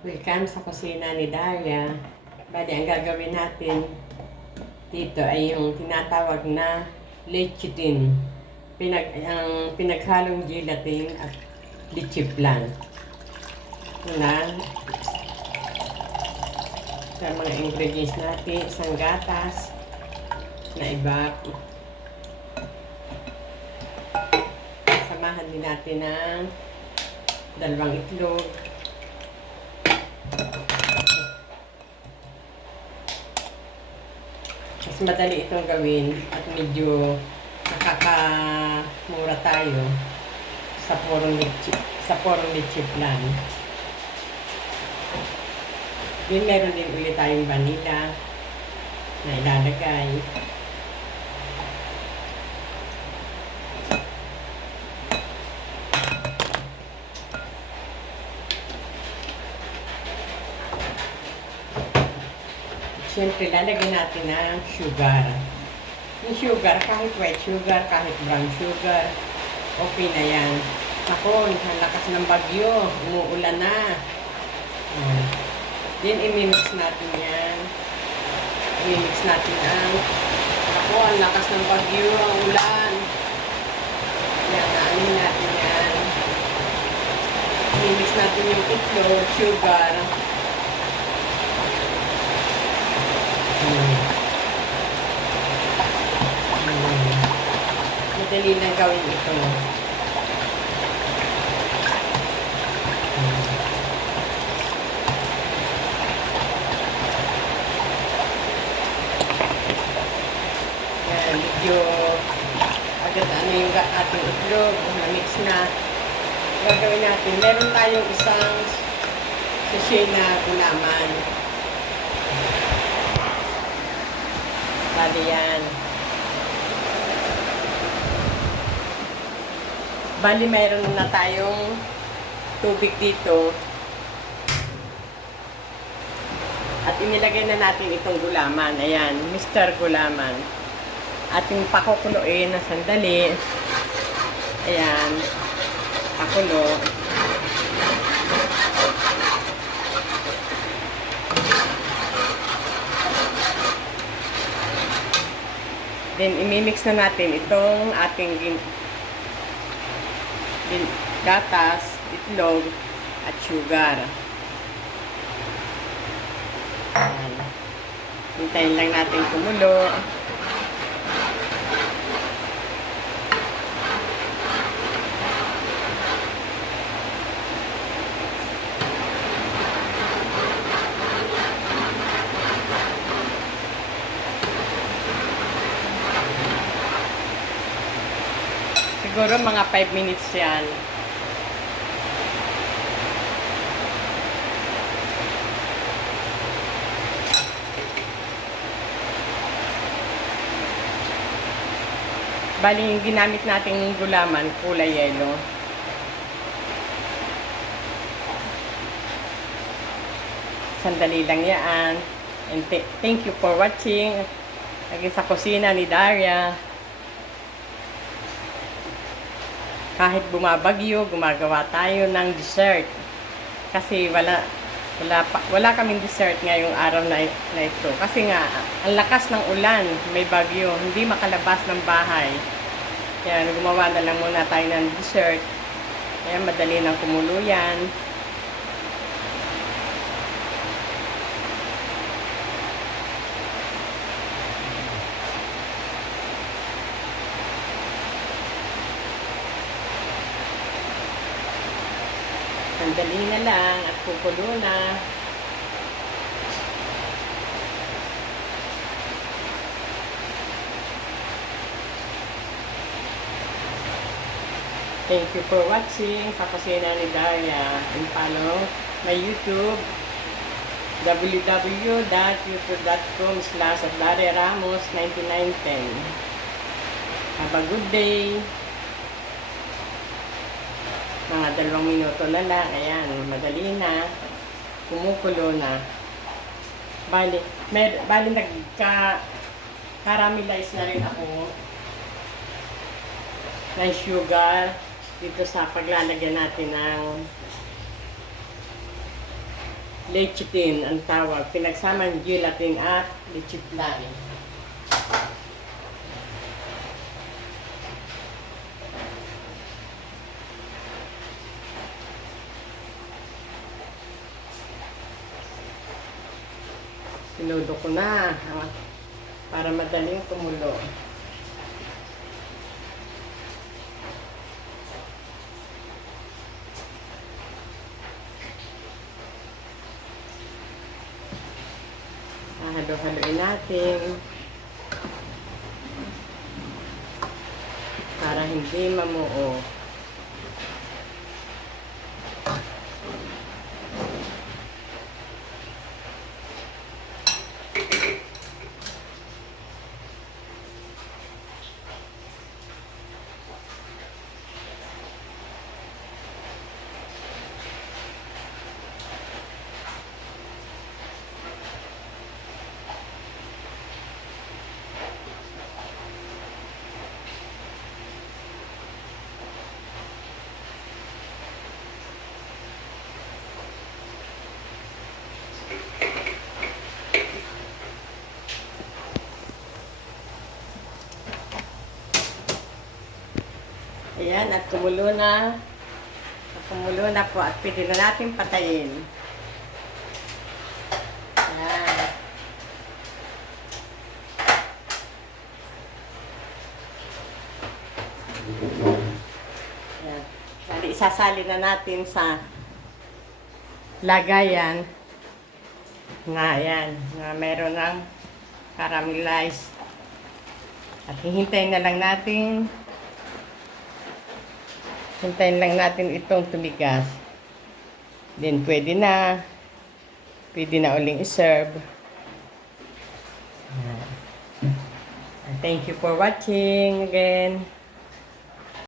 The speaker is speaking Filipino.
Welcome sa kusina ni Daria. Bali, ang gagawin natin dito ay yung tinatawag na lecithin. Ang pinaghalong gelatin at leche flan. Una, sa mga ingredients natin, isang gatas na ibak. Samahan din natin ng 2 itlog. Mas madali itong gawin at medyo nakakamura tayo sa purong leche flan. Then meron din ulit tayong vanilla na ilalagay. Siyempre, lalagyan natin ng sugar. Yung sugar, kahit white sugar, kahit brown sugar, okay na yan. Ako, ang lakas ng bagyo, umuulan na. Then, imimix natin yan. Imimix natin ako, ang lakas ng bagyo, ang ulan. Yan, naanin natin yan. Imimix natin yung itlog, sugar. Madali lang gawin ito. Yan, medyo agad yung ating itlog, na-mix na. Gagawin natin, meron tayong isang sachet na gulaman. Bali yan. Bali, mayroon na tayong tubig dito. At inilagay na natin itong gulaman. Ayan, Mr. Gulaman. Ating pakukuluin na sandali. Ayan, pakulo. Then, imimix na natin itong ating gatas, itlog, at sugar. Ayan. Hintayin lang natin kumulo. Siguro mga 5 minutes yan. Bali, yung ginamit nating gulaman, kulay yellow. Sandali lang yan. And thank you for watching. Lagi sa kusina ni Daria. Kahit bumabagyo, gumagawa tayo ng dessert. Kasi wala kaming dessert ngayong araw na ito. Kasi nga, ang lakas ng ulan, may bagyo, hindi makalabas ng bahay. Kaya gumawa na lang muna tayo ng dessert. Kaya madali nang kumulo yan. Sandali na lang at kukulo na. Thank you for watching sa kusina ni Daria. And follow my YouTube www.youtube.com/DariaRamos9910. Have a good day. Mga 2 minuto na lang. Ayan, madali na. Kumukulo na. Bali nagka-caramelize na rin ako ng sugar dito sa paglalagyan natin ng lecithin ang tawag. Pinagsamang gelatin at leche flan. Sinudo ko na para madaling kumulo. Halo-haloin natin para hindi mamuo. Ayan, at kumulo na. Kumulo na po at pwede na natin patayin. Ayan. Ayan. Bali, isasali na natin sa lagayan na ayan, na meron ng caramelized. At hihintayin na lang natin itong tumigas. Then, pwede na uling iserve. Thank you for watching again.